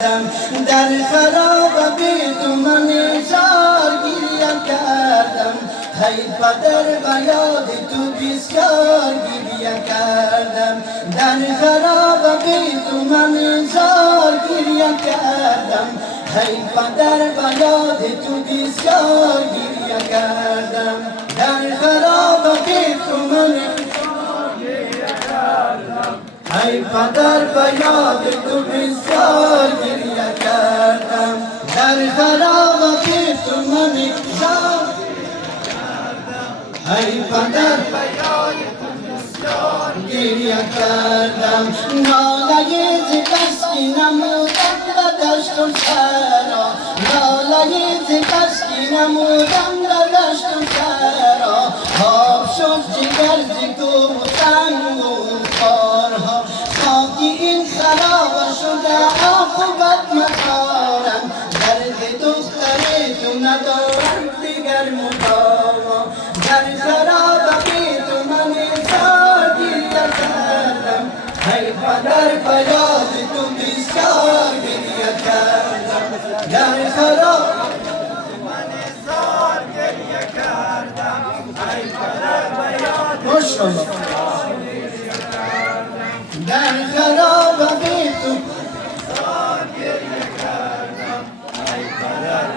در خراب بیتم نشار گریه کردم، ای پدر به یاد تو بسیار گریه کردم. در خراب بیتم نشار گریه کردم، ای پدر به یاد تو بسیار گریه کردم. در خراب بیتم ای پدر به یاد تو بسیار گریه کردم. در خراب تو من ای پدر به یاد تو بسیار گریه کردم. ناله ز بسکی نمودم به دشت و صحرا، ناله ز بسکی نمودم به دشت و صحرا. آب شد جگر ز کوه و سنگ و خارها، خاکی این خراب شده عاقبت مکارم. درد دختر تو ندارم دیگر مداوا، در خراب تو من زار گریه کردم. ای پدر به یاد تو بسیار گریه کردم. در خراب من زار گریه کردم. ای پدر به یاد در خراب تو بسیار گریه کردم. ای پدر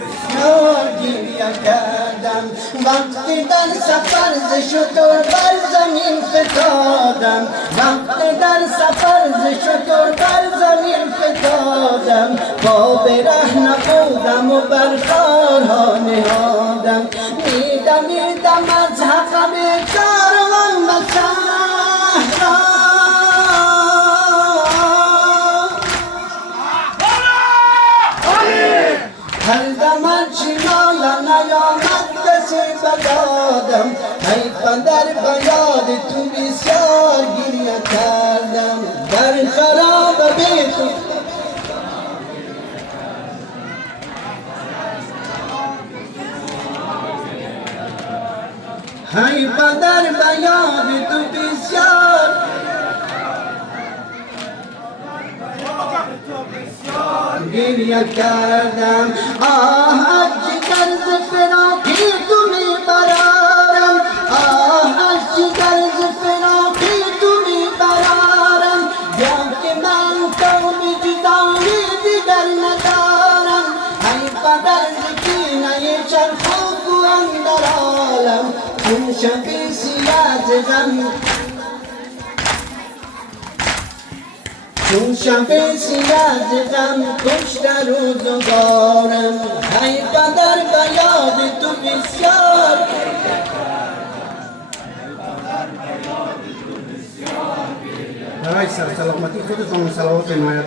بسیار گریه کردم. وقتی در سفر ز شتر بر زمین فتادم، وقتی در سفر ز شتر بر زمین فتادم. پا به ره نبودم و بر خارها نهادم. میدمیدم از حقم کاروان به صحرا، هر دم چنان نیامد کسی بدادم. ای پدر به یاد تو بسیار گریه کردم. در خراب بیت ای پدر به یاد تو بسیار گریه کردم. آه از جگر ز فراقی تو میبرارم، آه از جگر ز فراقی تو میبرارم. بیا که من تو به جدایی دیگر ندارم. ای پدر ز کینه چرخ و گوان در عالم، چون شب سیاه ز غم، چون شب سیاه ز غم کشت روزگارم. ای پدر به یاد تو بسیار برای سلامتی خودتان صلوات عنایت